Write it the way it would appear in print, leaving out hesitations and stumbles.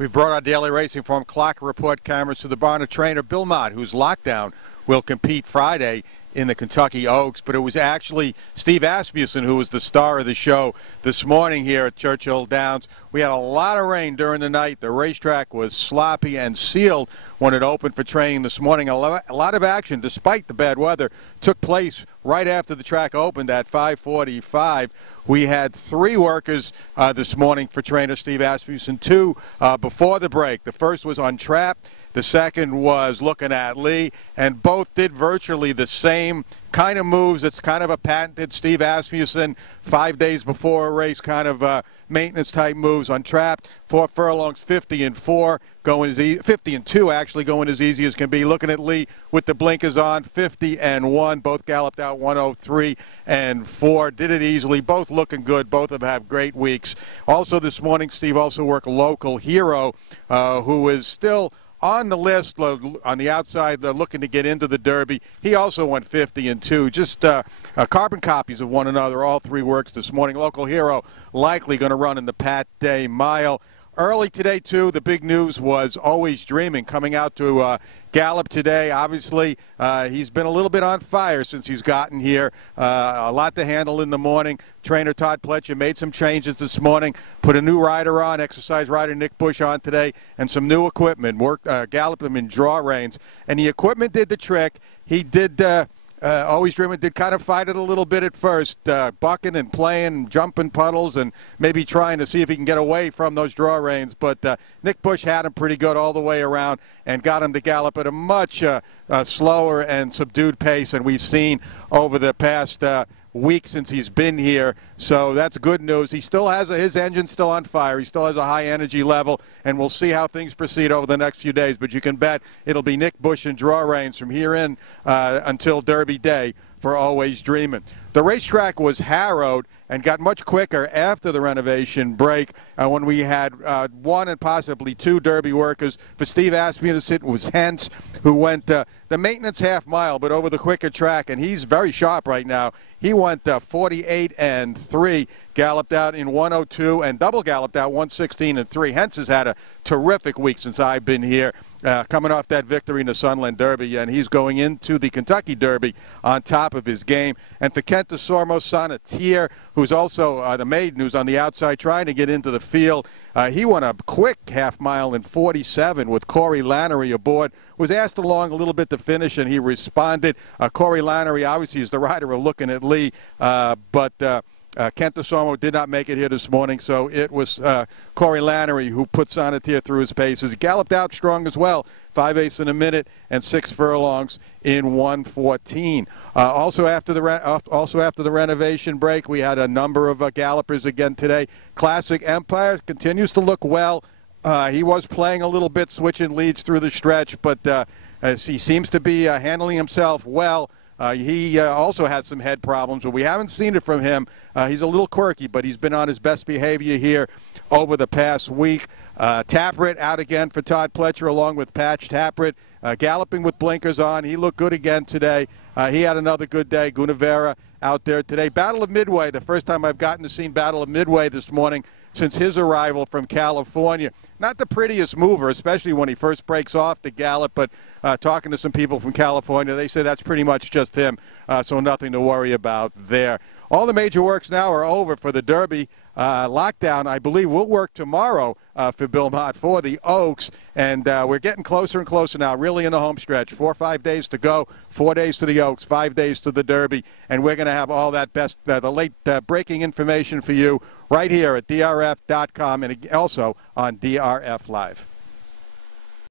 We've brought our daily racing form clock report cameras to the barn of trainer Bill Mott, whose lockdown will compete Friday in the Kentucky Oaks. But it was actually Steve Asmussen who was the star of the show this morning here at Churchill Downs. We had a lot of rain during the night. The racetrack was sloppy and sealed when it opened for training this morning. A lot of action, despite the bad weather, took place right after the track opened at 5:45. We had 3 workers this morning for trainer Steve Asmussen, 2 before the break. The first was on trap. The second was looking at Lee, and both did virtually the same kind of moves. It's kind of a patented Steve Asmussen 5 days before a race kind of maintenance type moves on trap. 4 furlongs, 50 and 4, going as 50 and 2 actually going as easy as can be. Looking at Lee with the blinkers on, 50 and 1. Both galloped out 103 and 4. Did it easily. Both looking good. Both of them have great weeks. Also this morning, Steve also worked Local Hero, who is still on the list on the outside, looking to get into the Derby. He also went 50 and 2. Just carbon copies of one another. All 3 works this morning. Local Hero likely going to run in the Pat Day Mile. Early today, too, the big news was Always Dreaming coming out to Gallop today. Obviously, he's been a little bit on fire since he's gotten here. A lot to handle in the morning. Trainer Todd Pletcher made some changes this morning, put a new rider on, exercise rider Nick Bush on today, and some new equipment. Galloped him in draw reins. And the equipment did the trick. He did... Always Dreaming did kind of fight it a little bit at first, bucking and playing, jumping puddles, and maybe trying to see if he can get away from those draw reins. But Nick Bush had him pretty good all the way around and got him to gallop at a much slower and subdued pace than we've seen over the past week since he's been here. So that's good news. He still has his engine's still on fire. He still has a high energy level, and we'll see how things proceed over the next few days. But you can bet it'll be Nick Bush and draw reins from here in until Derby Day for Always Dreaming. The racetrack was harrowed and got much quicker after the renovation break when we had 1 and possibly 2 Derby workers. For Steve Asmussen, it was Hentz, who went the maintenance half mile, but over the quicker track, and he's very sharp right now. He went 48 and 3, galloped out in 102, and double galloped out 116 and 3. Hentz has had a terrific week since I've been here, coming off that victory in the Sunland Derby, and he's going into the Kentucky Derby on top of his game. And for Kent DeSormo, Sonatier, who's also the maiden, who's on the outside trying to get into the field. He won a quick half mile in 47 with Corey Lannery aboard. Was asked along a little bit to finish, and he responded. Corey Lannery obviously is the rider of Looking at Lee, but Kent DeSormo did not make it here this morning, so it was Corey Lannery who put Sonatier through his paces. He galloped out strong as well, 5/8 in a minute and 6 furlongs in 1:14. Also after the renovation break, we had a number of gallopers again today. Classic Empire continues to look well. He was playing a little bit, switching leads through the stretch, but he seems to be handling himself well. He also has some head problems, but we haven't seen it from him. He's a little quirky, but he's been on his best behavior here over the past week. Tappert out again for Todd Pletcher along with Patch Tappert, galloping with blinkers on. He looked good again today. He had another good day. Gunavera out there today. Battle of Midway, the first time I've gotten to see Battle of Midway this morning since his arrival from California. Not the prettiest mover, especially when he first breaks off the gallop, but talking to some people from California, they say that's pretty much just him, so nothing to worry about there. All the major works now are over for the Derby. Lockdown, I believe, will work tomorrow for Bill Mott for the Oaks, and we're getting closer and closer now, really in the home stretch. 4 or 5 days to go, 4 days to the Oaks, 5 days to the Derby, and we're going to have all that the late breaking information for you right here at DRF.com and also on DRF Live.